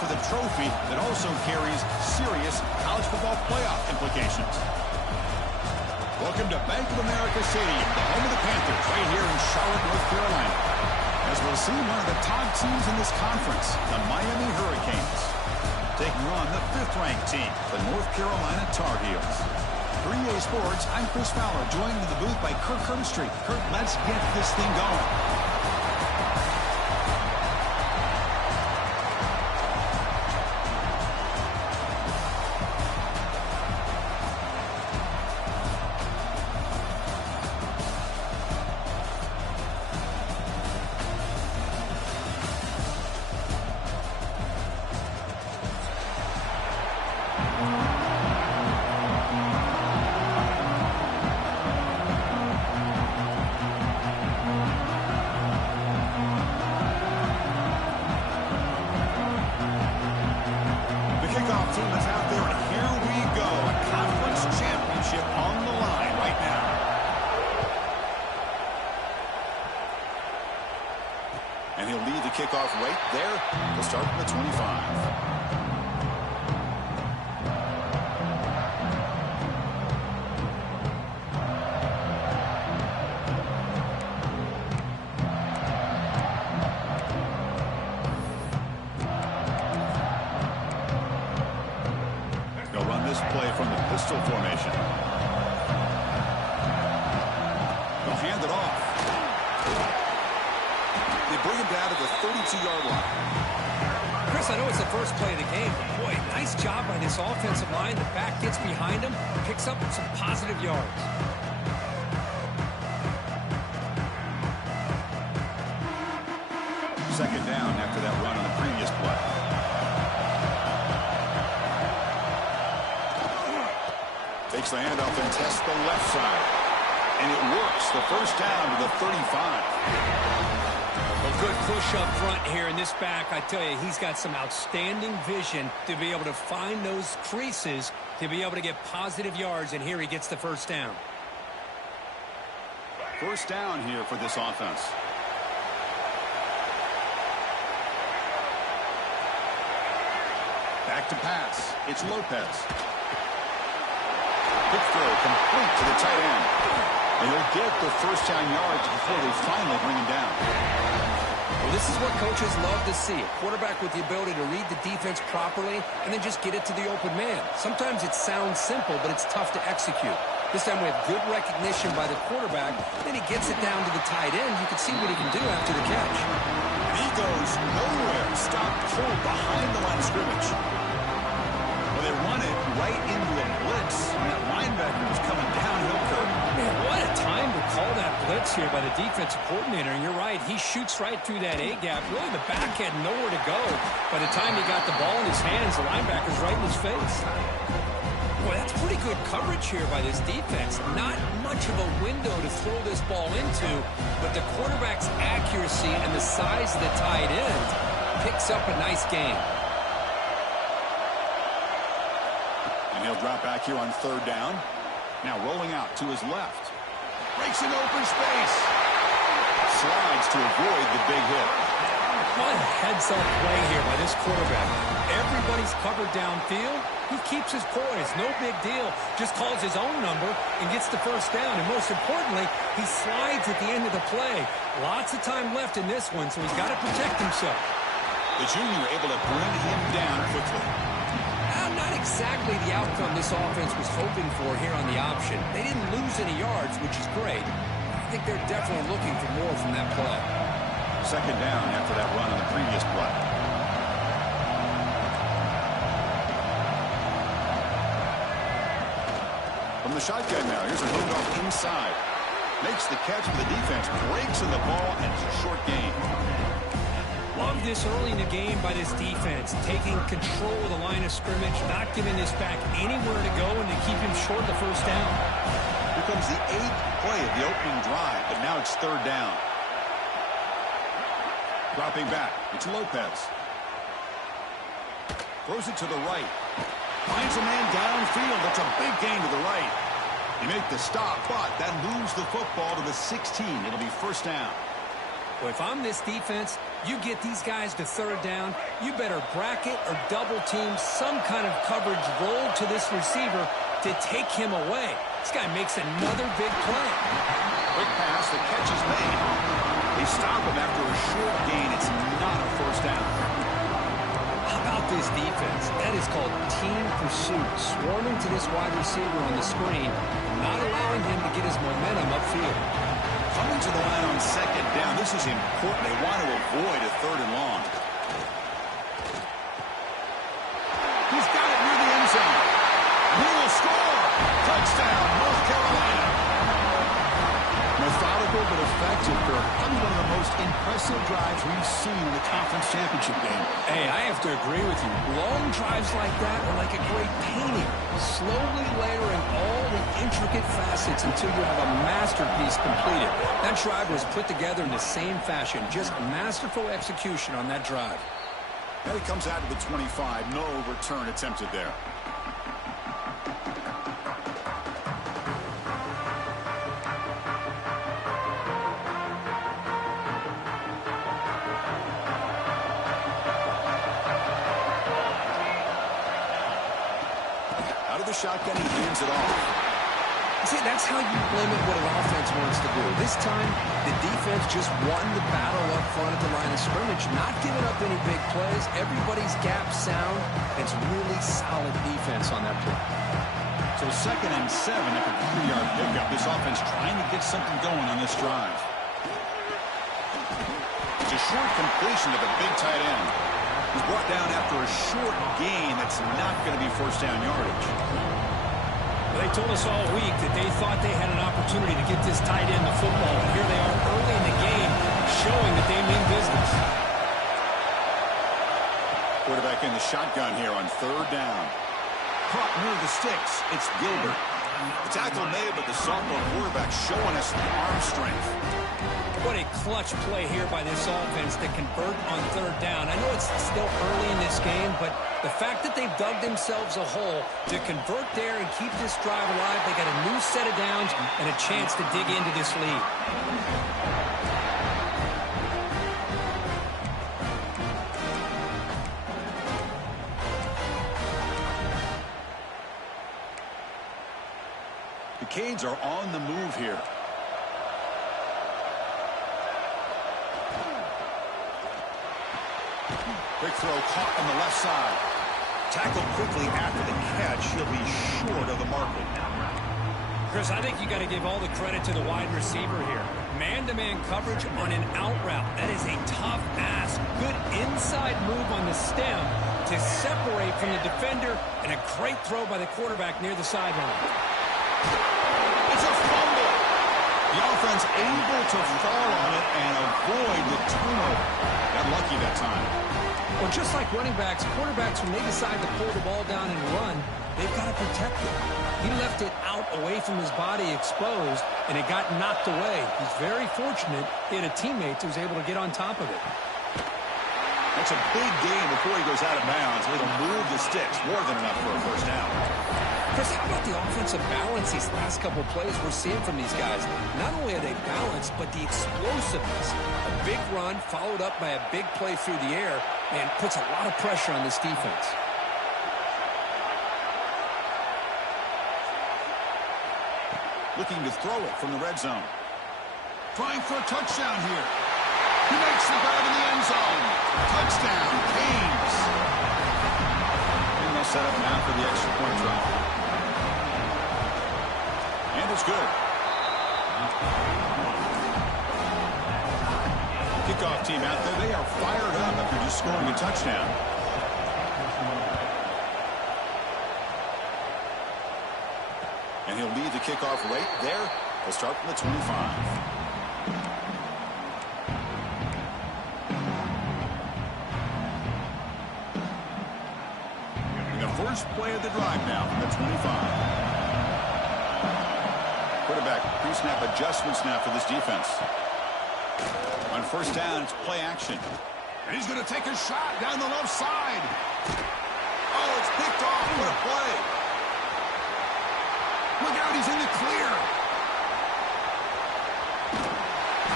for the trophy that also carries serious college football playoff implications. Welcome to Bank of America Stadium, the home of the Panthers, right here in Charlotte, North Carolina. As we'll see one of the top teams in this conference, the Miami Hurricanes, taking on the 5th-ranked team, the North Carolina Tar Heels. For EA Sports, I'm Chris Fowler, joined in the booth by Kirk Herbstreit. Kirk, let's get this thing going. Team is out there, and here we go. A conference championship on the line right now. And he'll lead the kickoff right there. We'll start from the 25. Play from the pistol formation. They'll hand it off. They bring him down to the 32-yard line. Chris, I know it's the first play of the game, but boy, nice job by this offensive line. The back gets behind him, picks up some positive yards. Second down after that run on the previous play. Takes the handoff and tests the left side. And it works. The first down to the 35. Well, good push up front here in this back. I tell you, he's got some outstanding vision to be able to find those creases, to be able to get positive yards, and here he gets the first down. First down here for this offense. Back to pass. It's Lopez. Quick throw complete to the tight end. And he'll get the first down yards before they finally bring him down. Well, this is what coaches love to see. A quarterback with the ability to read the defense properly and then just get it to the open man. Sometimes it sounds simple, but it's tough to execute. This time we have good recognition by the quarterback. Then he gets it down to the tight end. You can see what he can do after the catch. He goes nowhere. Stopped cold behind the line of scrimmage. Well, they run it right into a blitz. That linebacker was coming downhill, Kirk. Man, what a time to call that blitz here by the defensive coordinator. And you're right, he shoots right through that A-gap. Really, the back had nowhere to go. By the time he got the ball in his hands, the linebacker's right in his face. Boy, that's pretty good coverage here by this defense. Not much of a window to throw this ball into, but the quarterback's accuracy and the size of the tight end picks up a nice gain. And he'll drop back here on third down. Now rolling out to his left. Breaks in open space. Slides to avoid the big hit. What a heads-up play here by this quarterback. Everybody's covered downfield. He keeps his poise. No big deal. Just calls his own number and gets the first down. And most importantly, he slides at the end of the play. Lots of time left in this one, so he's got to protect himself. The junior able to bring him down quickly. Not exactly the outcome this offense was hoping for here on the option. They didn't lose any yards, which is great. I think they're definitely looking for more from that play. Second down after that run on the previous play. From the shotgun now, here's a handoff inside. Makes the catch for the defense, breaks in the ball, and it's a short gain. Love this early in the game by this defense, taking control of the line of scrimmage, not giving this back anywhere to go, and to keep him short of the first down. Here comes the 8th play of the opening drive, but now it's third down. Dropping back, it's Lopez. Throws it to the right. Finds a man downfield. That's a big gain to the right. You make the stop, but that moves the football to the 16. It'll be first down. Well, if I'm this defense, You get these guys to third down, you better bracket or double team some kind of coverage roll to this receiver to take him away. This guy makes another big play. Quick pass, the catch is made. They stop him after a short gain. It's not a first down. How about this defense? That is called team pursuit. Swarming to this wide receiver on the screen, not allowing him to get his momentum upfield. Coming to the line on second down. This is important. They want to avoid a third and long. He's got it near the end zone. He will score. Touchdown, North Carolina. Methodical but effective for probably one of the most impressive drives we've seen in the conference championship game. Hey, I have to agree with you. Long drives like that are like a great painting, slowly layering all the intricate facets until you have a masterpiece completed. That drive was put together in the same fashion, just masterful execution on that drive. And it comes out to the 25. No return attempted there. Shotgun, he hands it off. See, that's how you limit what an offense wants to do. This time, the defense just won the battle up front at the line of scrimmage, not giving up any big plays. Everybody's gap sound. It's really solid defense on that play. So 2nd and 7 after the 3-yard pickup. This offense trying to get something going on this drive. It's a short completion to the big tight end. He's brought down after a short gain that's not going to be first down yardage. They told us all week that they thought they had an opportunity to get this tight end the football. And here they are early in the game showing that they mean business. Quarterback in the shotgun here on 3rd down. Caught near the sticks. It's Gilbert. The tackle made, but the sophomore quarterback showing us the arm strength. What a clutch play here by this offense to convert on 3rd down. I know it's still early in this game, but the fact that they've dug themselves a hole to convert there and keep this drive alive, they got a new set of downs and a chance to dig into this lead. The Canes are on the move here. Quick throw caught on the left side. Tackled quickly after the catch. He'll be short of the marker. Chris, I think you got to give all the credit to the wide receiver here. Man-to-man coverage on an out route. That is a tough ask. Good inside move on the stem to separate from the defender, and a great throw by the quarterback near the sideline. It's a fumble. The offense able to fall on it and avoid the turnover. Got lucky that time. Well, just like running backs, quarterbacks, when they decide to pull the ball down and run, they've got to protect it. He left it out away from his body exposed, and it got knocked away. He's very fortunate he had a teammate who was able to get on top of it. That's a big gain before he goes out of bounds. It'll move the sticks. More than enough for a first down. Chris, how about the offensive balance these last couple plays we're seeing from these guys? Not only are they balanced, but the explosiveness. A big run followed up by a big play through the air, and puts a lot of pressure on this defense. Looking to throw it from the red zone. Trying for a touchdown here. He makes the grab in the end zone. Touchdown, Canes. And they'll set up now for the extra point try. And it's good. Kickoff team out there. They are fired up after just scoring a touchdown. And he'll lead the kickoff right there. They'll start from the 25. And the first play of the drive now from the 25. Quarterback pre-snap adjustments now for this defense. On first down, it's play action. And he's going to take a shot down the left side. Oh, it's picked off. What a play. Look out, he's in the clear.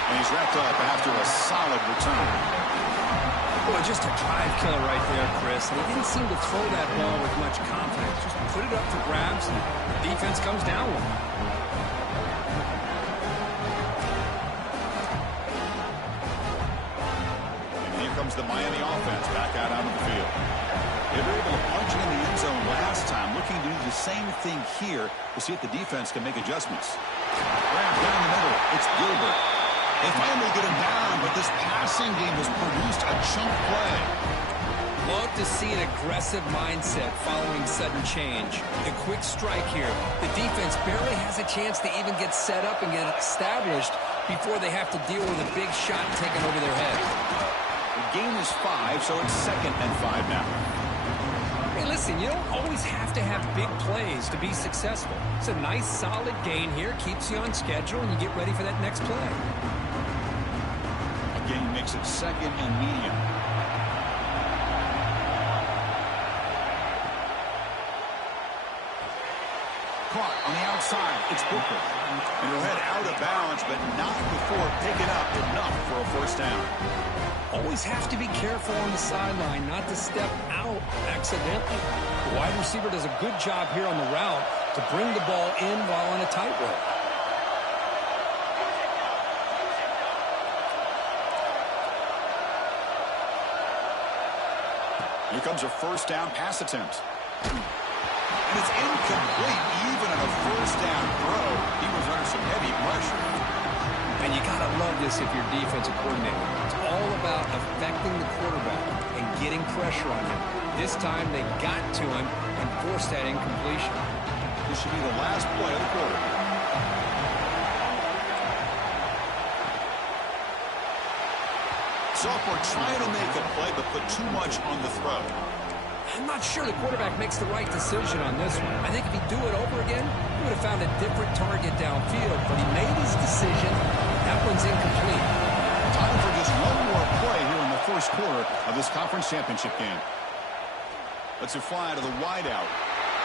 And he's wrapped up after a solid return. Well, just a drive killer right there, Chris. And he didn't seem to throw that ball with much confidence. Just put it up for grabs, and the defense comes down with it. And here comes the Miami offense back out onto the field. They were able to punch it in the end zone last time, looking to do the same thing here to see if the defense can make adjustments. Grab down the middle. It's Gilbert. They finally get him down, but this passing game has produced a chunk play. Love to see an aggressive mindset following sudden change. The quick strike here. The defense barely has a chance to even get set up and get established before they have to deal with a big shot taken over their head. The game is 5, so it's 2nd and 5 now. Hey, listen, you don't always have to have big plays to be successful. It's a nice, solid gain here. Keeps you on schedule, and you get ready for that next play. Again, makes it 2nd and medium. Caught on the outside. It's Booker. And he'll head out of bounds, but not before picking up enough for a first down. Always have to be careful on the sideline not to step out accidentally. The wide receiver does a good job here on the route to bring the ball in while on a tightrope. Here comes a first down pass attempt. And it's incomplete even on a first down throw. He was under some heavy pressure. And you got to love this if you're defensive coordinator. It's all about affecting the quarterback and getting pressure on him. This time they got to him and forced that incompletion. This should be the last play of the quarter. Sophomore trying to make a play, but put too much on the throw. I'm not sure the quarterback makes the right decision on this one. I think if he'd do it over again, he would have found a different target downfield, but he made his decision. That one's incomplete. Time for just one more play here in the first quarter of this conference championship game. Let's it fly to the wideout.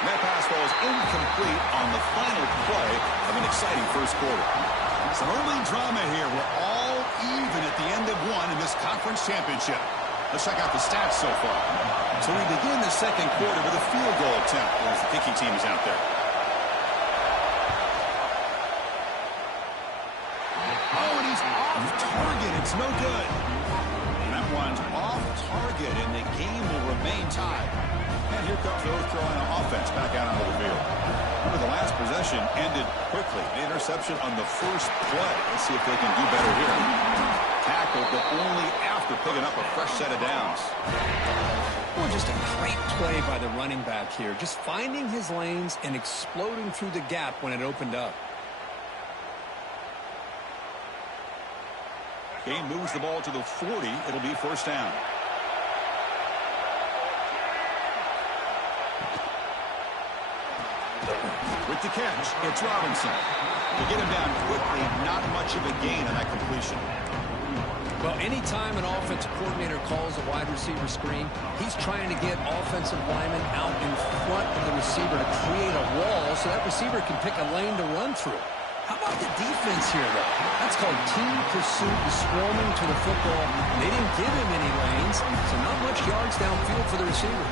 And that pass ball is incomplete on the final play of an exciting first quarter. Some early drama here. We're all even at the end of one in this conference championship. Let's check out the stats so far. So we begin the second quarter with a field goal attempt as the kicking team is out there. Oh, and he's off target. It's no good. And that one's off target, and the game will remain tied. And here comes the North Carolina offense back out onto the field. Remember, the last possession ended quickly. The interception on the first play. Let's see if they can do better here. Tackled, but only after picking up a fresh set of downs. Well, just a great play by the running back here. Just finding his lanes and exploding through the gap when it opened up. Game moves the ball to the 40. It'll be first down. With the catch, it's Robinson. To get him down quickly, not much of a gain on that completion. Well, anytime an offensive coordinator calls a wide receiver screen, he's trying to get offensive linemen out in front of the receiver to create a wall so that receiver can pick a lane to run through. How about the defense here, though? That's called team pursuit and swarming to the football. They didn't give him any lanes, so not much yards downfield for the receiver.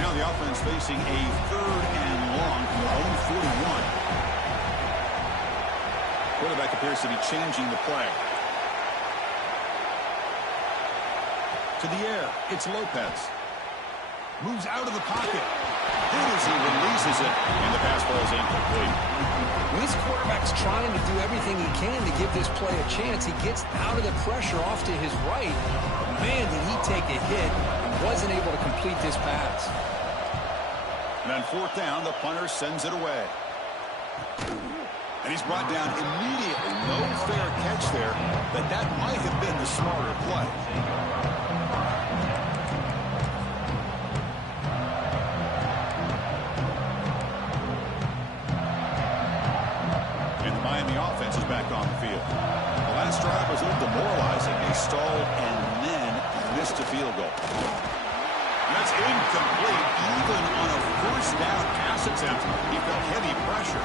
Now the offense facing a 3rd and long from their own 41. Quarterback appears to be changing the play. To the air, it's Lopez. Moves out of the pocket. Hit as he releases it, and the pass ball is incomplete. When this quarterback's trying to do everything he can to give this play a chance, he gets out of the pressure off to his right. But man, did he take a hit and wasn't able to complete this pass. And on 4th down, the punter sends it away. And he's brought down immediately. No fair catch there, but that might have been the smarter play. And the Miami offense is back on the field. The last drive was a little demoralizing. They stalled and then missed a field goal. And that's incomplete. Even on a first down pass attempt, he felt heavy pressure.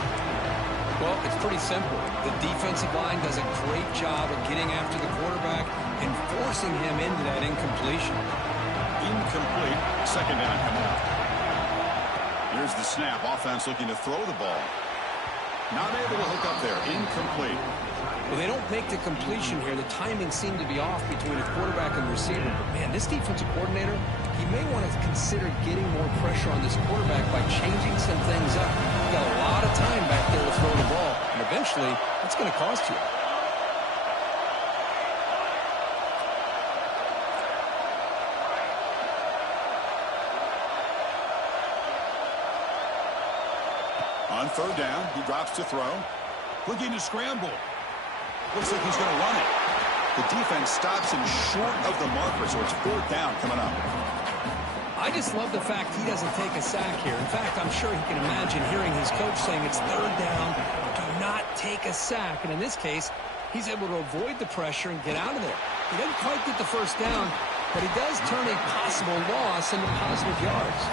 Well, it's pretty simple. The defensive line does a great job of getting after the quarterback and forcing him into that incompletion. Incomplete. Second down coming up. Here's the snap. Offense looking to throw the ball. Not able to hook up there. Incomplete. Well, they don't make the completion here. The timing seemed to be off between the quarterback and the receiver. But, man, this defensive coordinator, he may want to consider getting more pressure on this quarterback by changing some things up. You've got a lot of time back there to throw the ball. And eventually, that's going to cost you. On third down, he drops to throw. Looking to scramble. Looks like he's going to run it. The defense stops him short of the marker, so it's fourth down coming up. I just love the fact he doesn't take a sack here. In fact, I'm sure he can imagine hearing his coach saying it's third down, do not take a sack. And in this case, he's able to avoid the pressure and get out of there. He doesn't quite get the first down, but he does turn a possible loss into positive yards.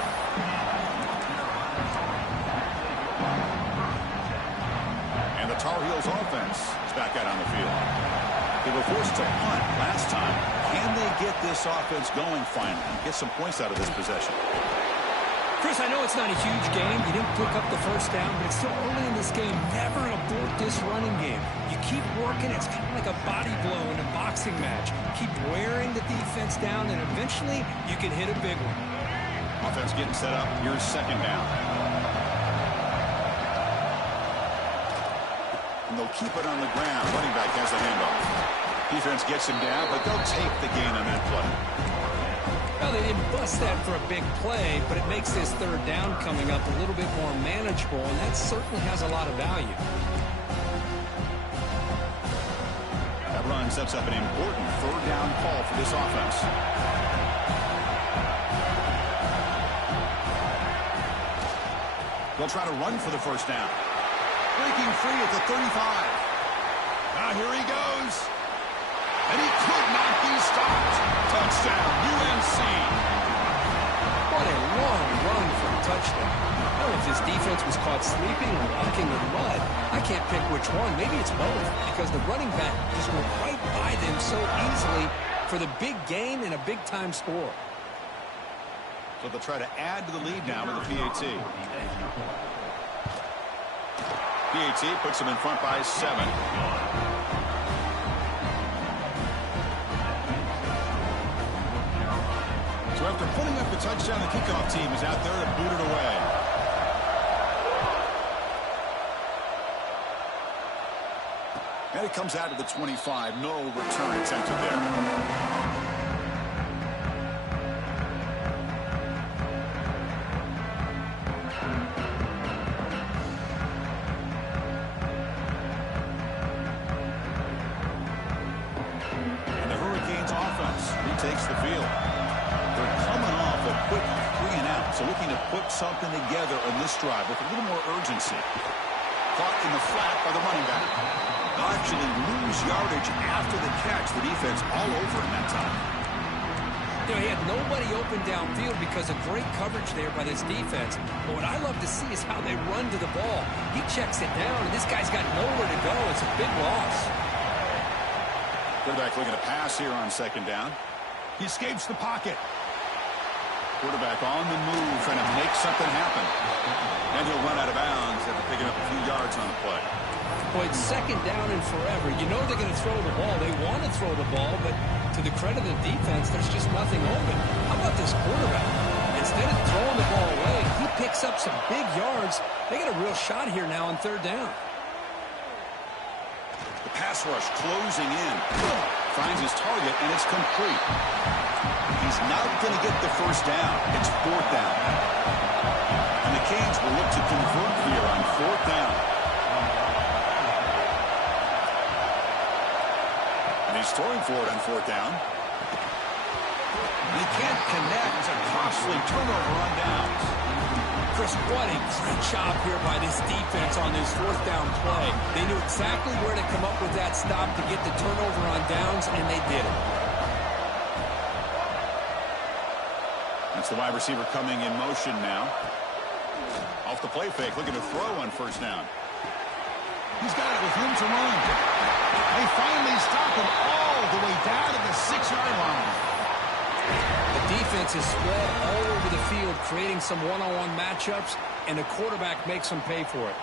And the Tar Heels offense is back out on the field. They were forced to punt last time. Can they get this offense going finally and get some points out of this possession? Chris, I know it's not a huge game. You didn't pick up the first down, but it's still early in this game. Never abort this running game. You keep working. It's kind of like a body blow in a boxing match. Keep wearing the defense down, and eventually you can hit a big one. Offense getting set up. Here's second down. And they'll keep it on the ground. Running back has the handoff. Defense gets him down, but they'll take the gain on that play. Well, they didn't bust that for a big play, but it makes this third down coming up a little bit more manageable, and that certainly has a lot of value. That run sets up an important third down call for this offense. They'll try to run for the first down. Breaking free at the 35. Now here he goes. And he could not be stopped. Touchdown, UNC. What a long run for a touchdown. I don't know if this defense was caught sleeping or walking in mud. I can't pick which one. Maybe it's both, because the running back just went right by them so easily for the big gain and a big-time score. So they'll try to add to the lead now with the PAT. PAT puts them in front by 7. So after putting up the touchdown, the kickoff team is out there to boot it away. And it comes out to the 25. No return attempted there. Takes the field. They're coming off a quick 3-and-out, so looking to put something together on this drive with a little more urgency. Caught in the flat by the running back. They'll actually lose yardage after the catch. The defense all over in that time. You know, he had nobody open downfield because of great coverage there by this defense. But what I love to see is how they run to the ball. He checks it down, and this guy's got nowhere to go. It's a big loss. Quarterback looking to pass here on second down. He escapes the pocket. Quarterback on the move, trying to make something happen. And he'll run out of bounds after picking up a few yards on the play. Boy, it's second down and forever. You know they're going to throw the ball. They want to throw the ball, but to the credit of the defense, there's just nothing open. How about this quarterback? Instead of throwing the ball away, he picks up some big yards. They got a real shot here now on third down. The pass rush closing in. Finds his target, and it's complete. He's not going to get the first down. It's fourth down. And the Canes will look to convert here on fourth down. And he's throwing for it on fourth down. And he can't connect. It's a costly turnover on downs. Chris, what a great job here by this defense on this fourth down play. They knew exactly where to come up with that stop to get the turnover on downs, and they did it. That's the wide receiver coming in motion now. Off the play fake, looking to throw on first down. He's got it with room to run. They finally stop him all the way down to the 6-yard line. The defense is spread all over the field, creating some one-on-one matchups, and the quarterback makes them pay for it.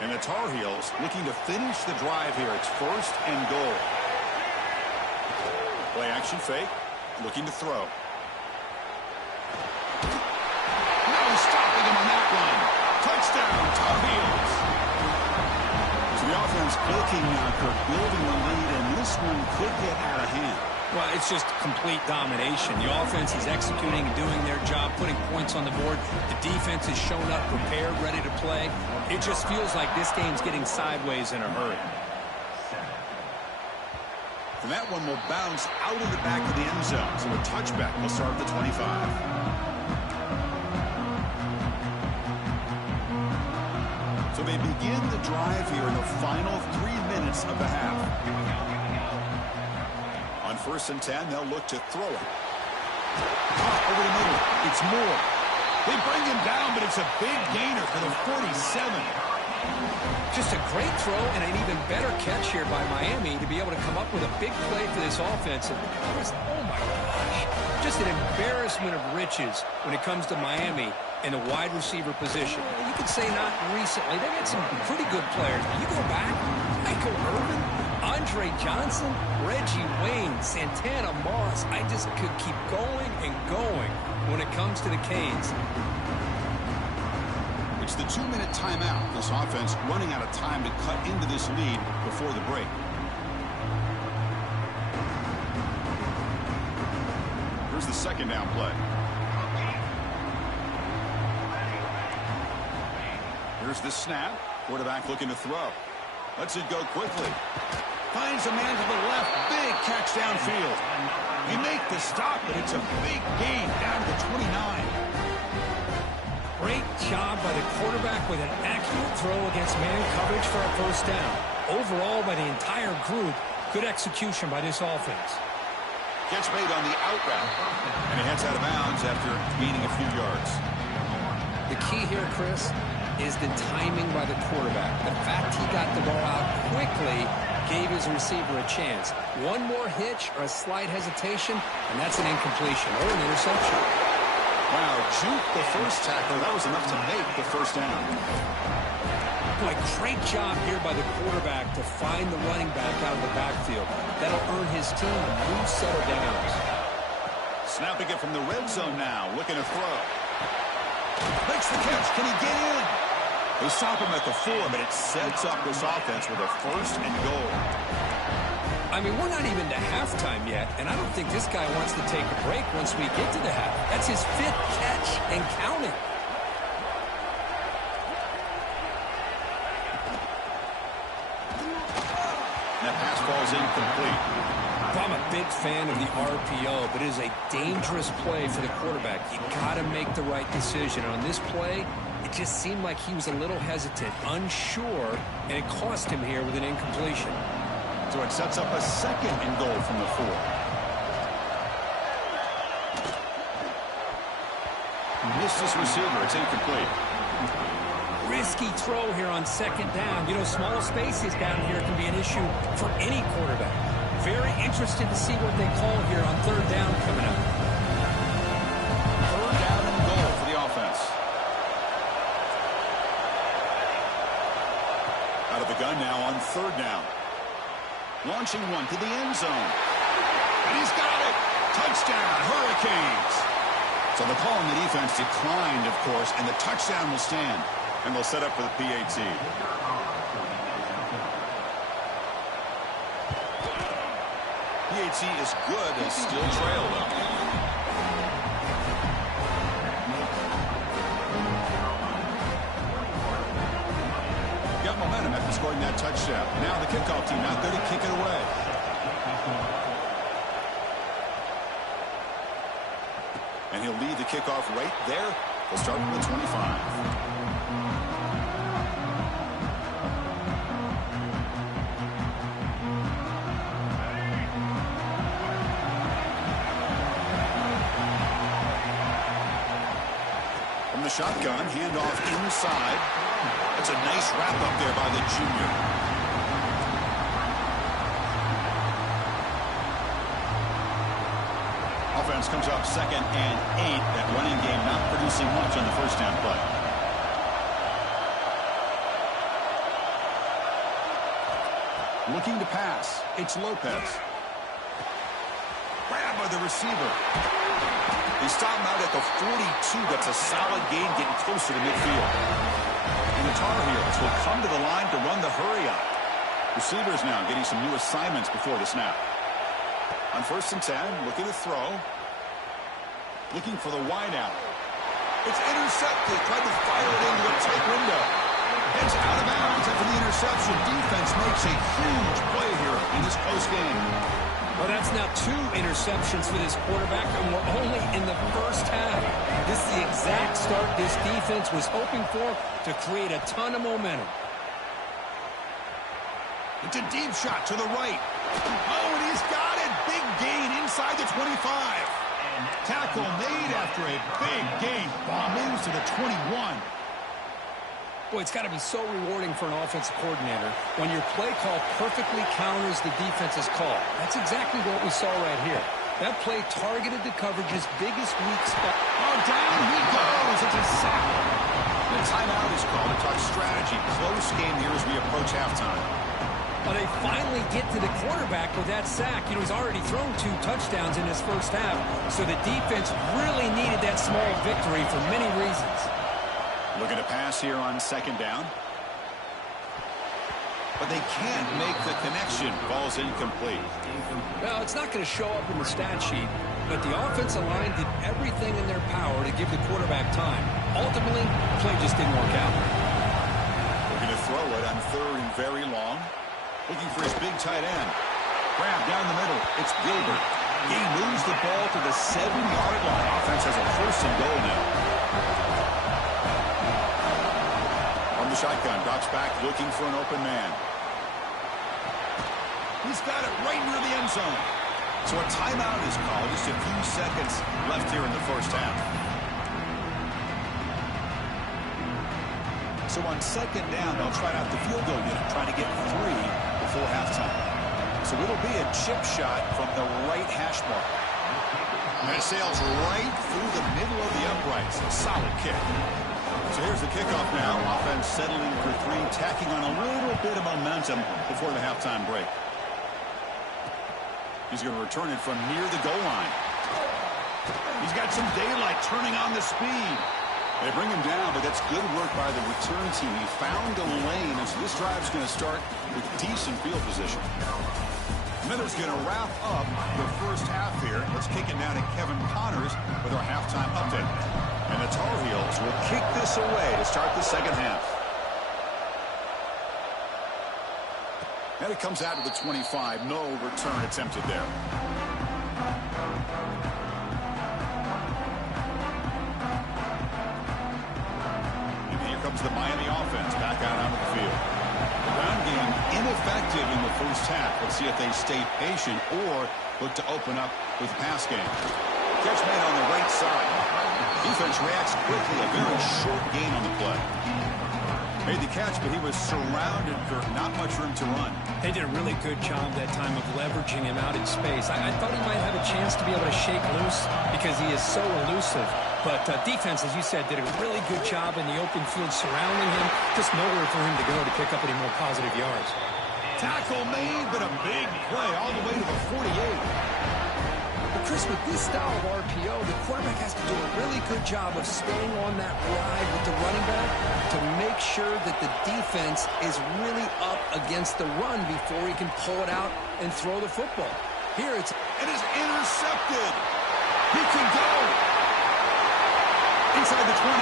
And the Tar Heels looking to finish the drive here. It's 1st and goal. Play action fake, looking to throw. No stopping him on that one. Touchdown, Tar Heels. So the offense looking for building the lead, and this one could get out of hand. Well, it's just complete domination. The offense is executing and doing their job, putting points on the board. The defense is showing up prepared, ready to play. It just feels like this game's getting sideways in a hurry. And that one will bounce out of the back of the end zone. So a touchback will start at the 25. So they begin the drive here in the final 3 minutes of the half. On 1st and 10, they'll look to throw it. Over the middle. It's Moore. They bring him down, but it's a big gainer for the 47. Just a great throw and an even better catch here by Miami to be able to come up with a big play for this offense. And oh my gosh, just an embarrassment of riches when it comes to Miami in the wide receiver position. You could say not recently. They've had some pretty good players. But you go back, Michael Irvin, Andre Johnson, Reggie Wayne, Santana Moss. I just could keep going and going when it comes to the Canes. It's the 2-minute timeout. This offense running out of time to cut into this lead before the break. Here's the 2nd down play. Here's the snap. Quarterback looking to throw. Lets it go quickly. Finds a man to the left. Big catch downfield. They make the stop, but it's a big gain down to the 29. Great job by the quarterback with an accurate throw against man coverage for a 1st down. Overall, by the entire group, good execution by this offense. Catch made on the out route. And he heads out of bounds after gaining a few yards. The key here, Chris, is the timing by the quarterback. The fact he got the ball out quickly gave his receiver a chance. One more hitch or a slight hesitation, and that's an incompletion or an interception. Wow, juke the first tackler. That was enough to make the 1st down. Boy, great job here by the quarterback to find the running back out of the backfield. That'll earn his team a new set of downs. Snapping it from the red zone now, looking to throw. Makes the catch. Can he get in? They stop him at the 4, but it sets up this offense with a 1st and goal. I mean, we're not even to halftime yet, and I don't think this guy wants to take a break once we get to the half. That's his 5th catch and counting. That pass falls incomplete. I'm a big fan of the RPO, but it is a dangerous play for the quarterback. You got to make the right decision. On this play, it just seemed like he was a little hesitant, unsure, and it cost him here with an incompletion. So it sets up a 2nd and goal from the 4. Missed his receiver. It's incomplete. Risky throw here on 2nd down. You know, small spaces down here can be an issue for any quarterback. Very interested to see what they call here on 3rd down coming up. 3rd down and goal for the offense. Out of the gun now on 3rd down. Launching one to the end zone. And he's got it. Touchdown, Hurricanes. So the call on the defense declined, of course, and the touchdown will stand. And they'll set up for the PAT. PAT is good and still trail, though. Got momentum after scoring that touchdown. Now the kickoff team out there to kick it away. And he'll lead the kickoff right there. We'll start from the 25. From the shotgun, handoff inside. A That's a nice wrap up there by the junior. Offense comes up 2nd and 8. That running game not producing much on the first down play. Looking to pass. It's Lopez. Grabbed by the receiver. They stop him out at the 42. That's a solid gain, getting closer to midfield. And the Tar Heels will come to the line to run the hurry up. Receivers now getting some new assignments before the snap. On 1st and 10, looking to throw. Looking for the wide out. It's intercepted. Tried to fire it into a tight window. It's out of bounds after the interception. Defense makes a huge play here in this close game. Well, that's now 2 interceptions for this quarterback, and we're only in the first half. This is the exact start this defense was hoping for to create a ton of momentum. It's a deep shot to the right. Oh, and he's got it. Big gain inside the 25. Tackle made after a big gain. Ball moves to the 21. Boy, it's got to be so rewarding for an offensive coordinator when your play call perfectly counters the defense's call. That's exactly what we saw right here. That play targeted the coverage's biggest weak spot. Oh, down he goes. It's a sack. The timeout is called to talk strategy. Close game here as we approach halftime. Well, they finally get to the quarterback with that sack. You know, he's already thrown 2 touchdowns in his first half, so the defense really needed that small victory for many reasons. Looking to pass here on 2nd down. But they can't make the connection. Ball's incomplete. Well, it's not going to show up in the stat sheet, but the offensive line did everything in their power to give the quarterback time. Ultimately, the play just didn't work out. Looking to throw it on 3rd and very long. Looking for his big tight end. Grab down the middle. It's Gilbert. He moves the ball to the 7-yard line. Offense has a 1st and goal now. The shotgun drops back looking for an open man. He's got it right near the end zone. So a timeout is called. Just a few seconds left here in the first half. So on 2nd down, they'll try out the field goal unit, trying to get 3 before halftime. So it'll be a chip shot from the right hash mark. And it sails right through the middle of the uprights. A solid kick. So here's the kickoff now. Offense settling for 3, tacking on a little bit of momentum before the halftime break. He's going to return it from near the goal line. He's got some daylight turning on the speed. They bring him down, but that's good work by the return team. He found a lane, and so this drive's going to start with decent field position. Miller's going to wrap up the first half here. Let's kick it now to Kevin Connors with our halftime update. And the Tar Heels will kick this away to start the 2nd half. And it comes out to the 25. No return attempted there. And here comes the Miami offense back out onto the field. The ground game ineffective in the first half. Let's see if they stay patient or look to open up with the pass game. Catch made on the right side. Defense reacts quickly. A very short gain on the play. Made the catch, but he was surrounded for not much room to run. They did a really good job that time of leveraging him out in space. I thought he might have a chance to be able to shake loose because he is so elusive. But defense, as you said, did a really good job in the open field surrounding him. Just nowhere for him to go to pick up any more positive yards. Tackle made, but a big play all the way to the 48. Chris, with this style of RPO, the quarterback has to do a really good job of staying on that ride with the running back to make sure that the defense is really up against the run before he can pull it out and throw the football. Here it's... It is intercepted. He can go. Inside the 20.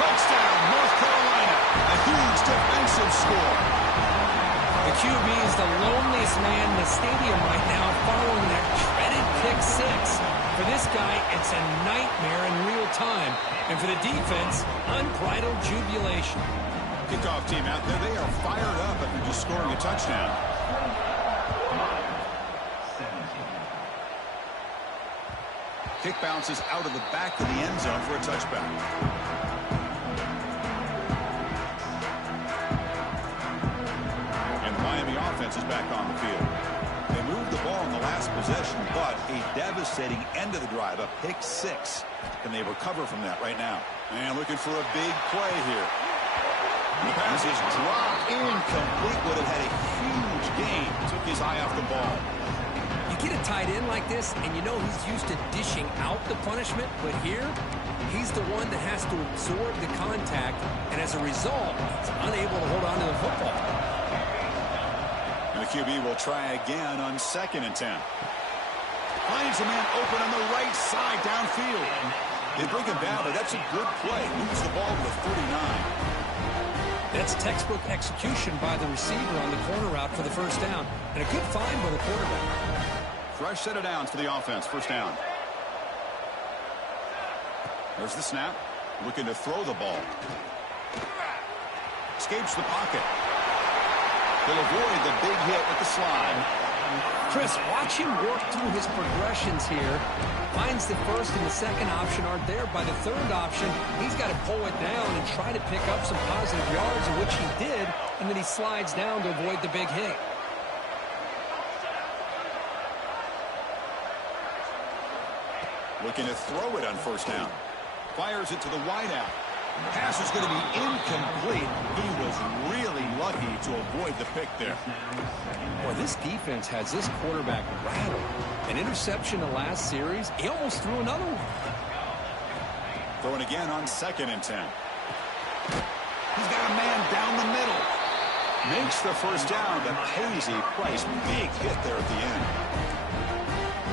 Touchdown, North Carolina. A huge defensive score. The QB is the loneliest man in the stadium right now following that dreaded pick 6. For this guy, it's a nightmare in real time. And for the defense, unbridled jubilation. Kickoff team out there, they are fired up after just scoring a touchdown. Kick bounces out of the back of the end zone for a touchback. defense is back on the field. They moved the ball in the last possession, but a devastating end of the drive, a pick six. Can they recover from that right now? And looking for a big play here. The pass is dropped incomplete. Would have had a huge gain. Took his eye off the ball. You get a tight end like this, and you know he's used to dishing out the punishment, but here, he's the one that has to absorb the contact, and as a result, he's unable to hold on to the football. And the QB will try again on 2nd and 10. Finds a man open on the right side downfield. They bring him down, but that's a good play. Moves the ball to the 39. That's textbook execution by the receiver on the corner route for the first down, and a good find by the quarterback. Fresh set of downs for the offense. First down. There's the snap. Looking to throw the ball. Escapes the pocket. He'll avoid the big hit with the slide. Chris, watch him work through his progressions here. Finds the first and the second option aren't there. By the third option, he's got to pull it down and try to pick up some positive yards, in which he did, and then he slides down to avoid the big hit. Looking to throw it on first down. Fires it to the wideout. Pass is going to be incomplete. He was really lucky to avoid the pick there. Boy, this defense has this quarterback rattled. An interception the last series. He almost threw another one. Throwing again on 2nd and 10. He's got a man down the middle. Makes the first down, but pays a price. Big hit there at the end.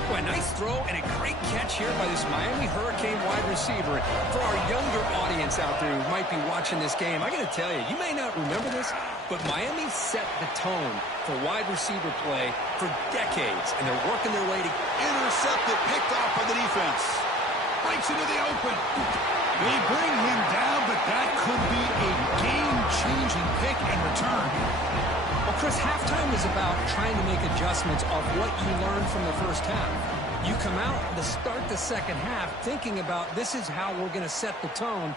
Boy, nice throw and a great catch here by this Miami Hurricane wide receiver. For our younger audience out there who might be watching this game, I got to tell you, you may not remember this, but Miami set the tone for wide receiver play for decades, and they're working their way to intercepted, picked off by the defense. Breaks into the open. They bring him down, but that could be a game-changing pick and return. Well, Chris, halftime is about trying to make adjustments of what you learned from the first half. You come out to start the second half thinking about this is how we're going to set the tone.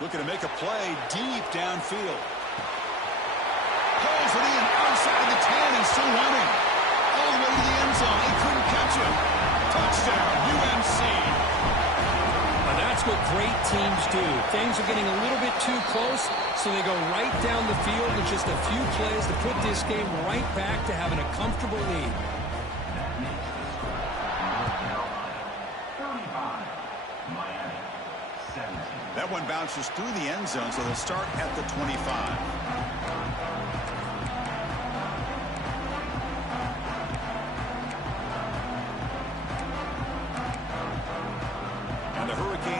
Looking to make a play deep downfield. Pulls it in outside the 10 and still running. All the way to the end zone. They couldn't catch him. Touchdown, UNC. That's what great teams do. Things are getting a little bit too close, so they go right down the field with just a few plays to put this game right back to having a comfortable lead. That one bounces through the end zone, so they'll start at the 25.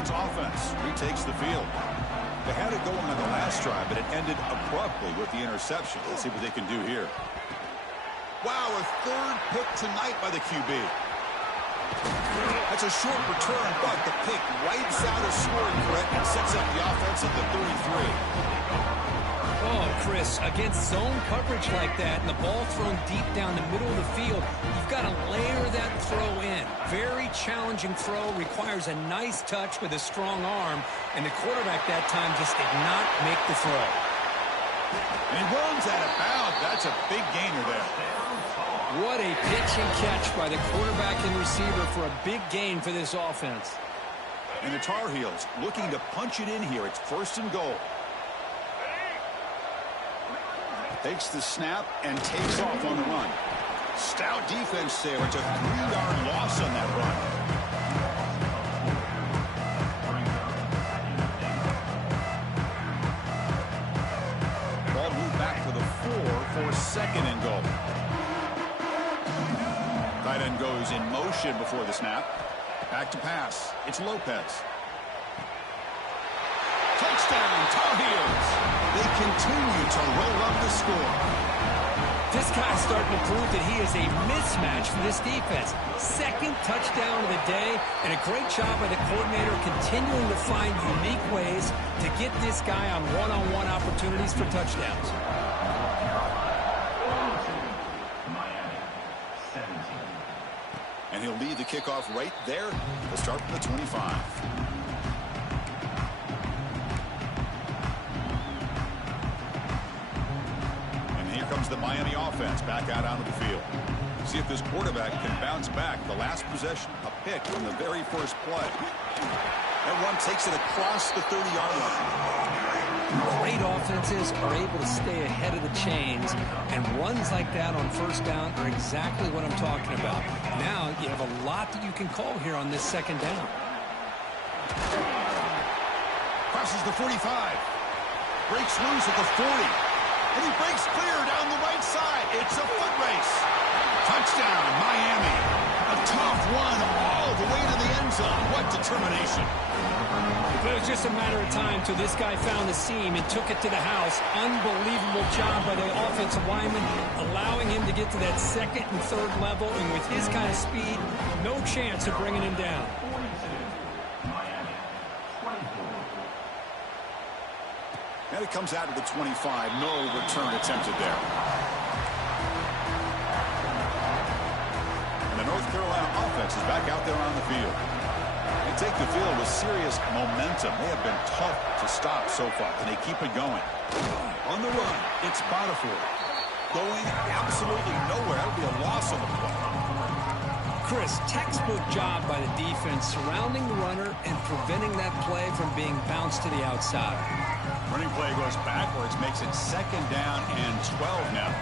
Offense retakes the field. They had it going on the last drive, but it ended abruptly with the interception. Let's see what they can do here. Wow, a third pick tonight by the QB. That's a short return, but the pick wipes out a scoring threat and sets up the offense at the 33. Oh, Chris, against zone coverage like that and the ball thrown deep down the middle of the field, you've got to layer that throw in. Very challenging throw, requires a nice touch with a strong arm, and the quarterback that time just did not make the throw. And he runs out of bounds. That's a big gainer there. What a pitch and catch by the quarterback and receiver for a big gain for this offense. And the Tar Heels looking to punch it in here. It's 1st and goal. Takes the snap and takes off on the run. Stout defense there. It's a 3-yard loss on that run. Ball moved back to the 4 for 2nd and goal. Tight end goes in motion before the snap. Back to pass. It's Lopez. Touchdown, Tar Heels. They continue to roll up the score. This guy's starting to prove that he is a mismatch for this defense. 2nd touchdown of the day, and a great job by the coordinator continuing to find unique ways to get this guy on one-on-one opportunities for touchdowns. And he'll lead the kickoff right there to start from the 25. comes the Miami offense back out onto the field. See if this quarterback can bounce back. The last possession, a pick from the very first play. That run takes it across the 30-yard line. Great offenses are able to stay ahead of the chains, and runs like that on first down are exactly what I'm talking about. Now you have a lot that you can call here on this second down. Crosses the 45. Breaks loose at the 40. And he breaks clear down the right side. It's a foot race. Touchdown, Miami. A tough one all the way to the end zone. What determination. It was just a matter of time till this guy found the seam and took it to the house. Unbelievable job by the offensive lineman, allowing him to get to that second and third level. And with his kind of speed, no chance of bringing him down. And it comes out of the 25. No return attempted there. And the North Carolina offense is back out there on the field. They take the field with serious momentum. They have been tough to stop so far, and they keep it going. On the run, it's Botifor. Going absolutely nowhere. That'll be a loss on the play. Chris, textbook job by the defense surrounding the runner and preventing that play from being bounced to the outside. Running play goes backwards, makes it second down and 12 now.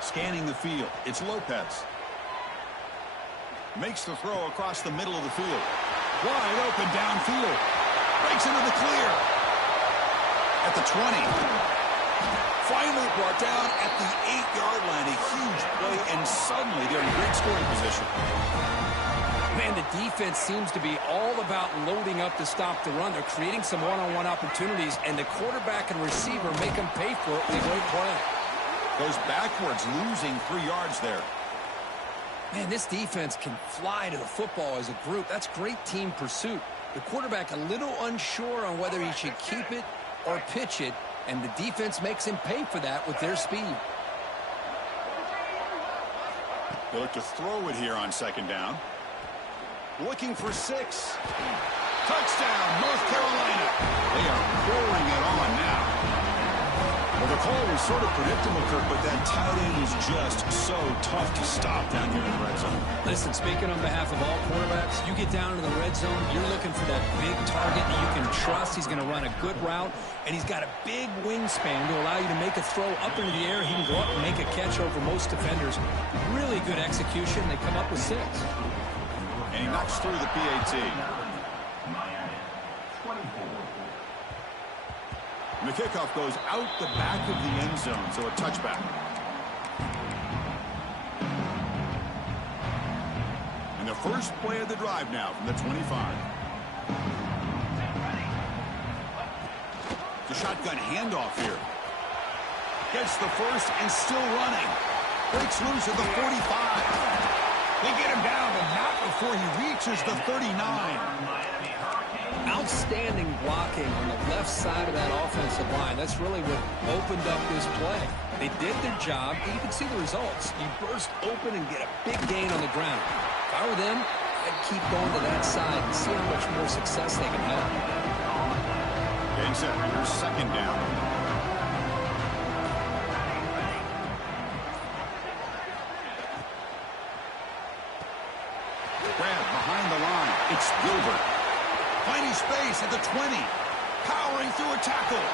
Scanning the field, it's Lopez. Makes the throw across the middle of the field. Wide open downfield. Breaks into the clear. At the 20. Finally brought down at the 8-yard line. A huge play, and suddenly they're in great scoring position. Man, the defense seems to be all about loading up to stop the run. They're creating some one-on-one opportunities, and the quarterback and receiver make them pay for it with a great play. Goes backwards, losing 3 yards there. Man, this defense can fly to the football as a group. That's great team pursuit. The quarterback a little unsure on whether he should keep it or pitch it, and the defense makes him pay for that with their speed. They look to throw it here on second down. Looking for 6. Touchdown, North Carolina. They are pouring it on now. Well, the call was sort of predictable, Kirk, but that tight end is just so tough to stop down here in the red zone. Listen, speaking on behalf of all quarterbacks, you get down to the red zone, you're looking for that big target that you can trust. He's going to run a good route, and he's got a big wingspan to allow you to make a throw up into the air. He can go up and make a catch over most defenders. Really good execution. They come up with 6. And he knocks through the PAT. And the kickoff goes out the back of the end zone, so a touchback. And the first play of the drive now from the 25. The shotgun handoff here. Gets the first and still running. Breaks loose at the 45. They get him down, but not before he reaches the 39. Outstanding blocking on the left side of that offensive line. That's really what opened up this play. They did their job, and you can see the results. You burst open and get a big gain on the ground. If I were them, I'd keep going to that side and see how much more success they can have. Game set, here's second down. Grab behind the line. It's Gilbert. Finding space at the 20. Powering through a tackle.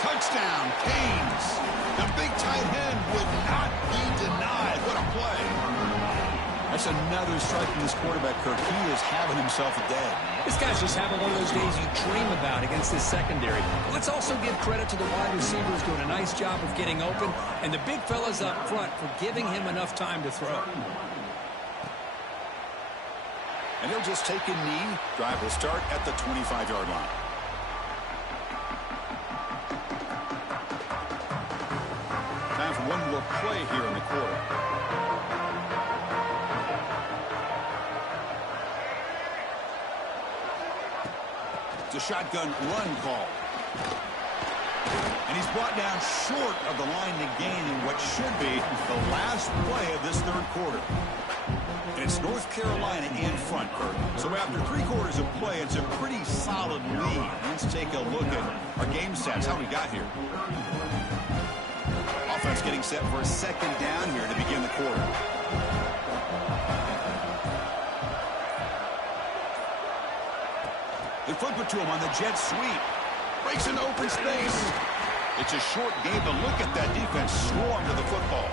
Touchdown, Canes. The big tight end would not be denied. What a play. That's another strike from this quarterback, Kirk. He is having himself a day. This guy's just having one of those days you dream about against this secondary. Let's also give credit to the wide receivers doing a nice job of getting open, and the big fellas up front for giving him enough time to throw. And he'll just take a knee. Drive will start at the 25-yard line. Time for one more play here in the quarter. It's a shotgun run call. And he's brought down short of the line to gain in what should be the last play of this third quarter. And it's North Carolina in front, Kurt. So after 3 quarters of play, it's a pretty solid lead. Let's take a look at our game stats, how we got here. Offense getting set for a second down here to begin the quarter. They flip it to him on the jet sweep. Breaks into open space. It's a short game, but look at that defense swarm to the football.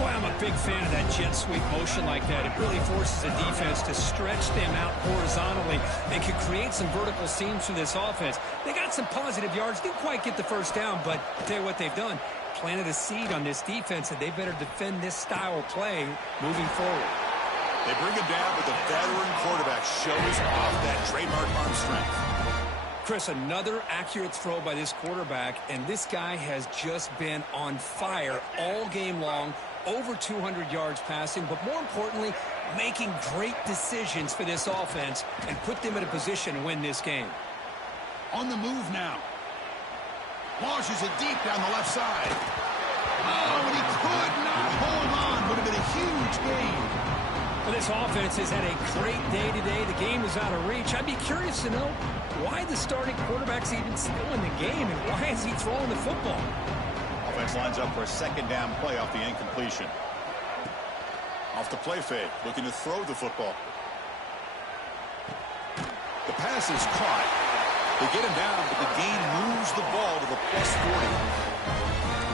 Boy, I'm a big fan of that jet sweep motion like that. It really forces the defense to stretch them out horizontally and can create some vertical seams for this offense. They got some positive yards. Didn't quite get the first down, but I'll tell you what they've done. Planted a seed on this defense, and they better defend this style of play moving forward. They bring him down, but the veteran quarterback shows off that trademark arm strength. Chris, another accurate throw by this quarterback, and this guy has just been on fire all game long. Over 200 yards passing, but more importantly, making great decisions for this offense and put them in a position to win this game. On the move now. Launches it deep down the left side. Oh, and he could not hold on. Would have been a huge gain. Well, this offense has had a great day today. The game is out of reach. I'd be curious to know why the starting quarterback's even still in the game and why is he throwing the football? Offense lines up for a second down play off the incompletion. Off the play fake, looking to throw the football. The pass is caught. They get him down, but the gain moves the ball to the +40.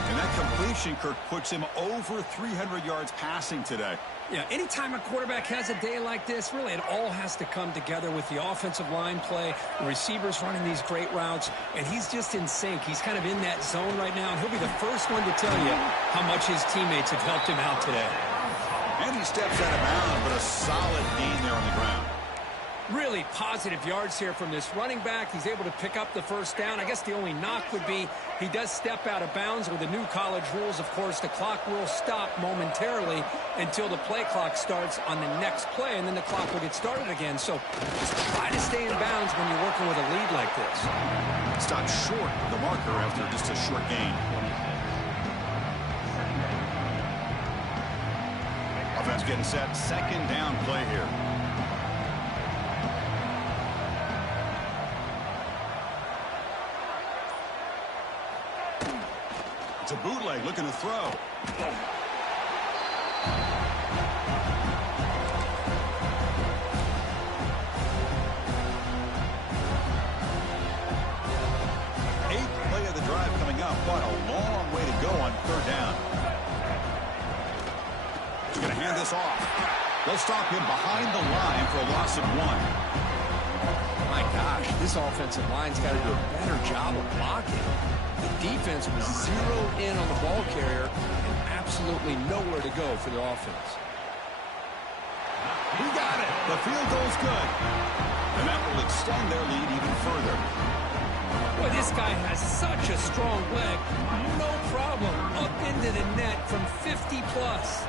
And that completion, Kirk, puts him over 300 yards passing today. Yeah, anytime a quarterback has a day like this, really it all has to come together with the offensive line play, the receivers running these great routes, and he's just in sync. He's kind of in that zone right now, and he'll be the first one to tell you how much his teammates have helped him out today. And he steps out of bounds, but a solid gain there on the ground. Really positive yards here from this running back. He's able to pick up the first down. I guess the only knock would be he does step out of bounds with the new college rules. Of course, the clock will stop momentarily until the play clock starts on the next play, and then the clock will get started again. So just try to stay in bounds when you're working with a lead like this. Stop short of the marker after just a short gain. Offense getting set. Second down play here. It's a bootleg looking to throw. 8th play of the drive coming up, but a long way to go on third down. He's going to hand this off. They'll stop him behind the line for a loss of 1. My gosh, this offensive line's got to do a better job of blocking. The defense was zeroed in on the ball carrier and absolutely nowhere to go for the offense. He got it. The field goal's good. And that will extend their lead even further. Boy, this guy has such a strong leg. No problem. Up into the net from 50 plus.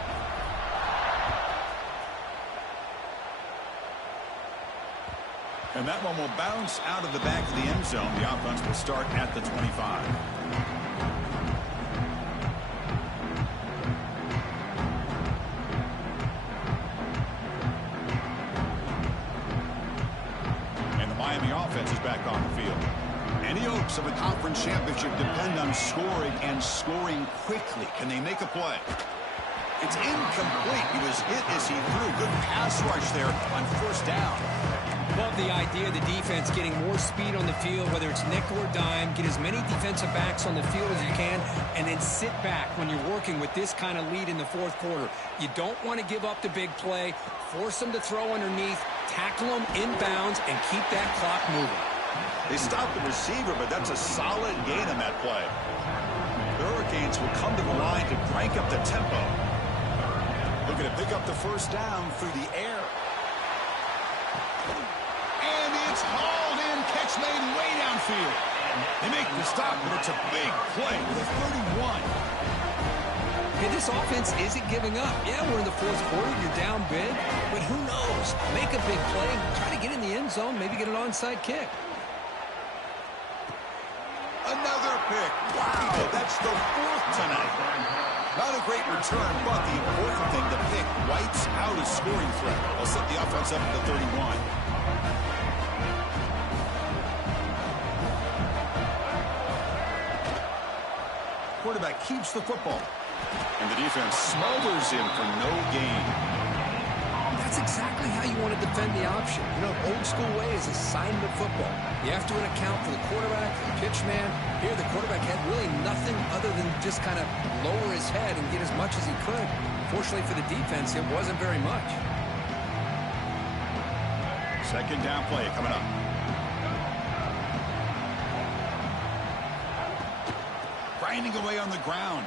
And that one will bounce out of the back of the end zone. The offense will start at the 25. And the Miami offense is back on the field. Any hopes of a conference championship depend on scoring and scoring quickly. Can they make a play? It's incomplete. He was hit as he threw. Good pass rush there on first down. Love the idea of the defense getting more speed on the field, whether it's nickel or dime, get as many defensive backs on the field as you can, and then sit back when you're working with this kind of lead in the fourth quarter. You don't want to give up the big play, force them to throw underneath, tackle them inbounds, and keep that clock moving. They stopped the receiver, but that's a solid gain on that play. The Hurricanes will come to the line to crank up the tempo. Looking to pick up the first down through the air. And it's hauled in, catch made way downfield. They make the stop, but it's a big play with a 31. Hey, this offense isn't giving up. Yeah, we're in the fourth quarter, you're down big, but who knows? Make a big play, try to get in the end zone, maybe get an onside kick. Another pick. Wow, that's the 4th tonight. Not a great return, but the important thing, the pick wipes out a scoring threat. They'll set the offense up to 31. Quarterback keeps the football. And the defense smothers him for no gain. That's exactly how you want to defend the option. You know, old school way is assignment football. You have to account for the quarterback, the pitch man. Here, the quarterback had really nothing other than just kind of lower his head and get as much as he could. Fortunately for the defense, it wasn't very much. Second down play coming up. Grinding away on the ground.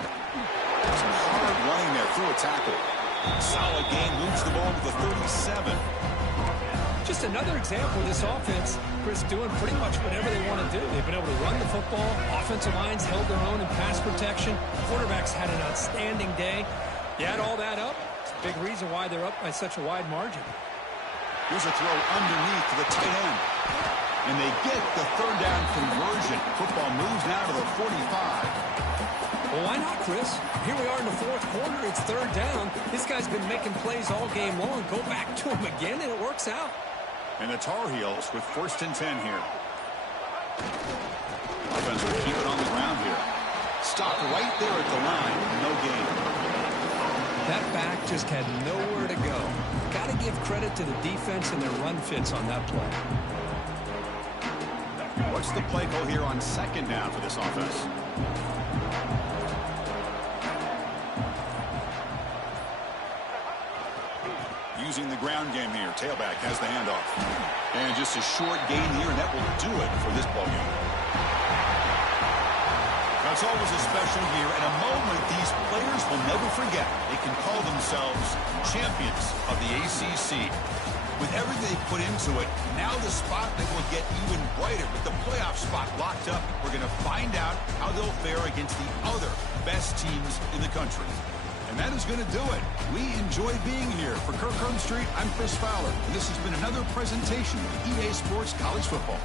Some hard running there through a tackle. Solid game, moves the ball to the 37. Just another example of this offense, Chris, doing pretty much whatever they want to do. They've been able to run the football. Offensive lines held their own in pass protection. Quarterbacks had an outstanding day. You add all that up, it's a big reason why they're up by such a wide margin. Here's a throw underneath to the tight end. And they get the third down conversion. Football moves now to the 45. Well, why not, Chris? Here we are in the fourth quarter. It's third down. This guy's been making plays all game long. Go back to him again, and it works out. And the Tar Heels with 1st and 10 here. Offense will keep it on the ground here. Stop right there at the line. No gain. That back just had nowhere to go. Got to give credit to the defense and their run fits on that play. What's the play call here on second down for this offense? Using the ground game here. Tailback has the handoff. And just a short gain here, and that will do it for this ballgame. Now, it's always a special year and a moment these players will never forget. They can call themselves champions of the ACC. With everything they put into it, now the spotlight will get even brighter. With the playoff spot locked up, we're going to find out how they'll fare against the other best teams in the country. And that is going to do it. We enjoy being here. For Kirk Street, I'm Chris Fowler. And this has been another presentation of EA Sports College Football.